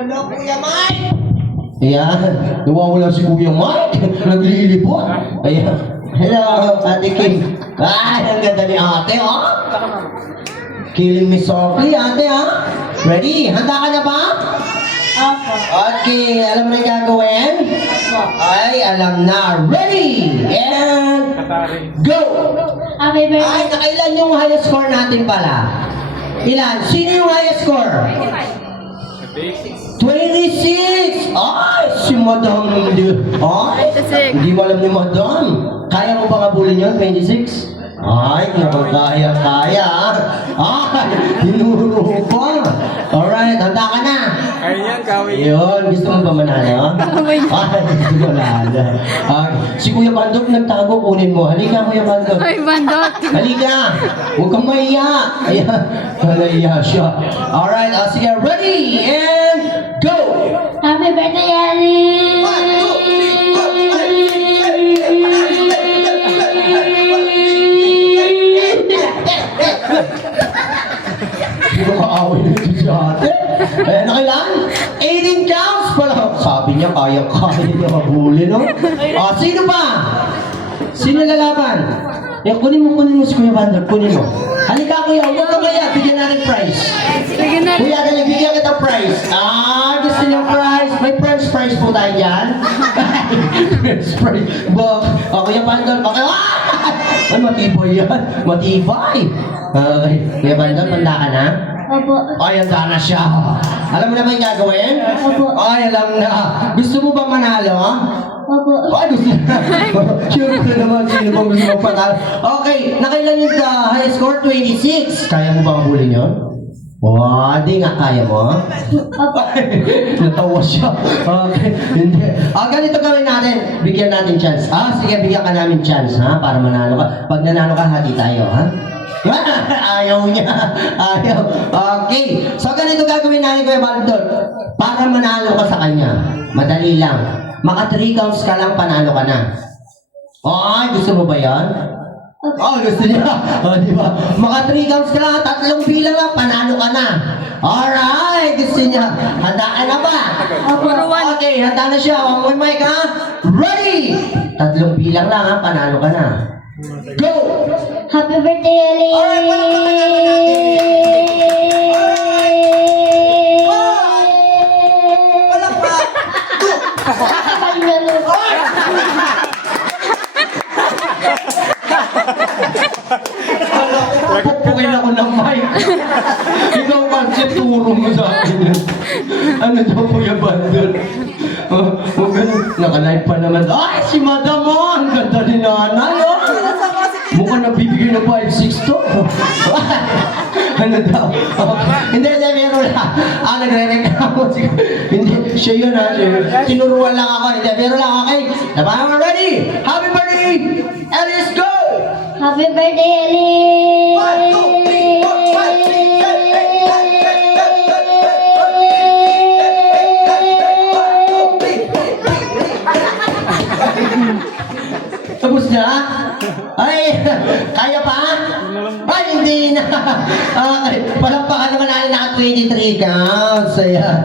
Hello, Kuya Mike! Ayan, nawawala si Kuya Mike. Naglilipot. Ayan. Hello, Ate Kim. Ay, ang ganda ni ate, oh. Killing me softly, ate, ha? Ready? Handa ka na ba? Opo. Okay, alam mo na yung gagawin? Ay, alam na. Ready? And go! Happy Ay, birthday. nakailan yung highest score natin pala? Ilan? Sino yung highest score? 26! Ay, si Madam hindi. Ay, hindi mo alam ni Madam. Kaya mo ba kabulin yun, 26? Ay, kaya. Ay, tinuro pa. Alright, handa ka na. Ayan, kawin. Yun, gusto mo ba manalo? Ay, gusto mo manalo. Si Kuya Bandot nagtago, kunin mo. Halika, Kuya Bandot. Ay, bandot. Halika! Huwag kang mahiya! Ayan, nahiya siya. Alright, sige, ready! And go! Happy birthday, Ali! Sino ka-away na ito si ate? Ayan, nakailan? 18 counts pala. Sabi niya, kaya-kaya niya mabuli, no? Sino pa? Sino lalaban? Kunin mo si Kuya Bandot, kunin mo. Halika, Kuya, huwag ka kaya, bigyan natin prize. Sige na. Kuya, dali, bigyan kita prize. Gusto niyo prize? May French fries po tayo dyan. French fries. Kuya Bandot, okay. Ay, matibay yan. Matibay. Kuya Bandot, handa ka na? Opo. Ay, handa na siya. Alam mo na ba yung gagawin? Opo. Ay, alam na. Gusto mo ba manalo? Opo. Ay, gusto na. Siyempre naman, sino bang gusto mo panalo? Okay, nakailan yung high score? 26. Kaya mo ba mabulin yun? Di nga kaya mo. Opo. Natawa siya. Okay, hindi. Ganito gawin natin. Bigyan natin chance. Sige, bigyan ka namin chance, ha? Para manalo ka. Pag nanalo ka, hati tayo, ha? Ayaw niya. Ayaw. Okay. So, ganito gagawin natin, Kuya Bandot. Para manalo ka sa kanya. Madali lang. Maka 3 counts ka lang, panalo ka na. Gusto mo ba yan? Gusto niya. Di ba? Maka 3 counts ka lang, 3 bilang lang, panalo ka na. Alright, gusto niya. Handa ka na ba? Okay, handa na siya. One more mic, ha? Ready! 3 bilang lang, ha? Panalo ka na. Go! Happy birthday, Ali! Alright, palakpakan naman natin. Palakpak! Pupukin ako ng mic. Ikaw kasi turo mo sa akin. Ano daw po yung bandol? Naka-live pa naman. Ay, si Madam mo! Ang ganda ni nanay, oh! Mukhang nabibigay ng 5-6 to. Ano daw? Hindi, meron lang. Nagre-reklamo. Hindi, siya yun, ha? Tinuruan lang ako. Hindi, meron lang, okay? Napaka ready? Happy birthday! Alice, go! Happy birthday, Ali! 1, 2, 3, 4, 5, 6, 7, 8, 9, 10, 11, 12. Tapos na? Ay, kaya pa? Ay, hindi na. Palakpakan naman natin naka 23 counts. Ayan.